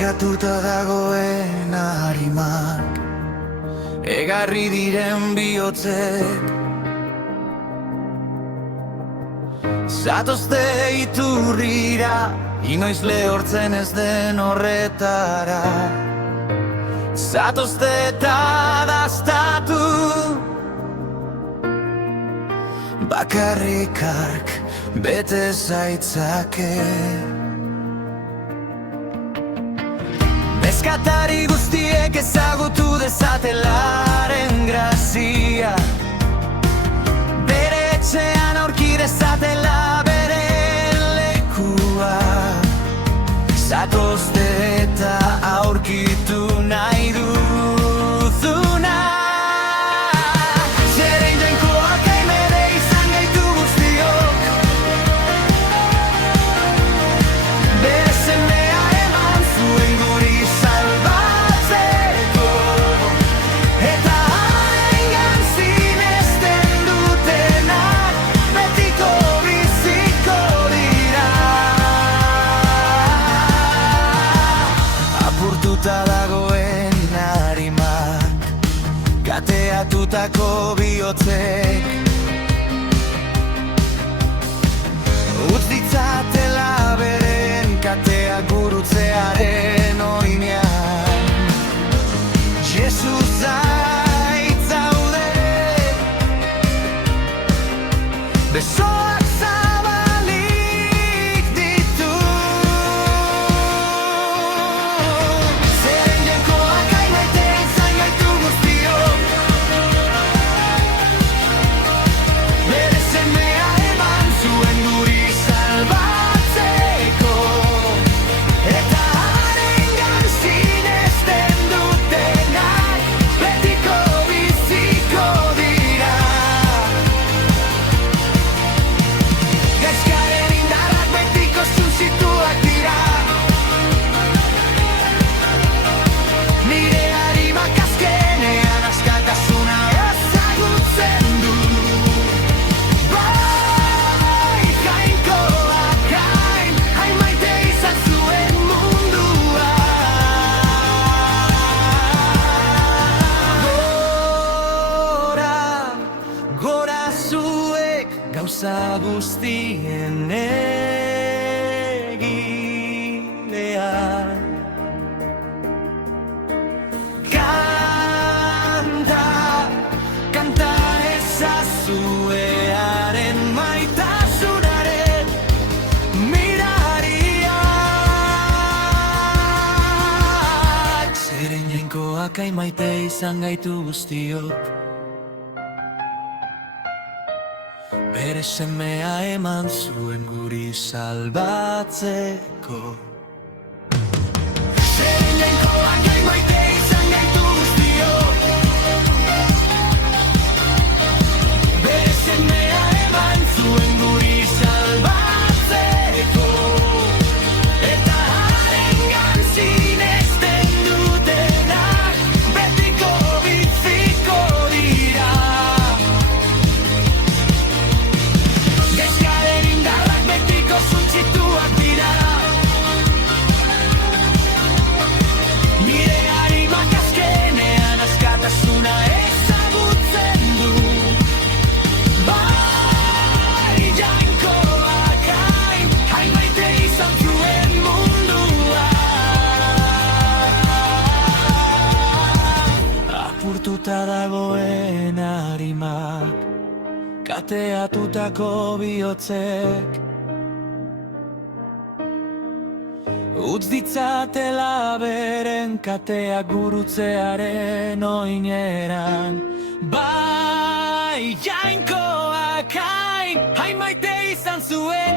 Nekatuta dagoen harimak, egarri diren bihotzek, zatozte iturrira, inoiz lehortzen ez den horretara. Zatozte eta dastatu, bakarrik hark bete zaitzake. Eskatari guztiek ezagutu dezatelaren grazia, bere etxean aurki dezatela bere lekua. Zatozte eta aurkitu nahi duzuna. Zeren jainkoak haimere izan gaitu guztiok, bere semea eman zuen guri salbatzeko, eta harengan sinesten dutenak betiko biziko dira. Apurtuta dagoen harimak, kateatutako bihotzek, utz ditzatela beren kateak gurutzearen oinean. Jesus zaitzaude, besoak zabalik ditu. Zeren jainkoak hainmaite izan gaitu guztiok, bere semea eman zuen guri salbatzeko, eta harengan sinesten dutenak betiko biziko dira. Gaizkaren indarrak betiko suntsituak dira. Nire harimak azkenean askatasuna ezagutzen du. Bai, jainkoak hain maite izan zuen mundua. Gora, gora zuek gauza guztien egilea. Kanta, kanta ezazue haren maitasunaren mirariak. Zeren jainkoak hain maite izan gaitu guztiok, bere semea eman zuen guri salbatzeko. Zeren jainkoak hain maite izan gaitu guztiok, bere semea eman zuen guri salbatzeko, eta harengan sinesten dutenak betiko biziko dira. Gaizkaren indarrak betiko suntsituak dira. Nire harimak azkenean askatasuna ezagutzen du. Bai, jainkoak hain maite izan zuen mundua. Apurtuta dagoen harimak, kateatutako bihotzek, utz ditzatela beren kateak gurutzearen oineran. Bai, jainkoak hain maite izan zuen